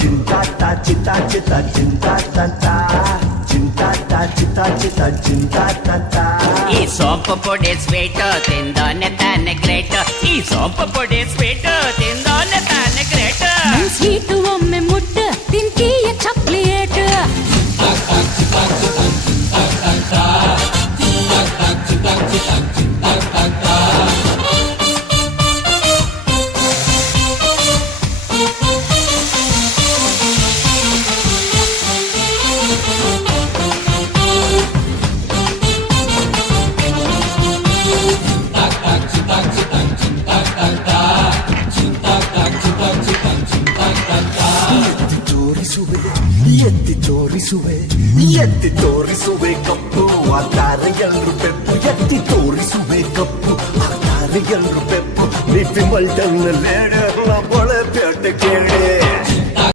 ಚಿಂತಾಟ ಚಿತ್ತ ಚಿಂತಾಟ ಚಿಂತಾಟ ಈ ಸೋಂಪು ಪೊಡಿ ಸ್ವೀಟ್ ತಿಂದೋನೆ ತಾನೆ ಗ್ರೇಟ್. ಈ ಸೋಂಪು ಪೊಡಿ ಸ್ವೀಟ್ ತಿಂದೋನೆ ತಾನೆ ಗ್ರೇಟ್. ಸ್ವೀಟ್ ಒಮ್ಮೆ ಮುಟ್ಟ ತಿಂತೀಯ ಚಾಕ್ಲೇಟ್. ಎತ್ತಿ ತೋರಿಸುವೆ ಕಪ್ಪು ಆತಾರೆ ಎಲ್ರು ಪೆಪ್ಪು. ಎತ್ತಿ ತೋರಿಸುವೆ ಕಪ್ಪು ಆತಾರೆ ಎಲ್ರು ಪೆಪ್ಪು. ಬಿಪಿ ಮಲ್ಟನ್ ಲೇಡ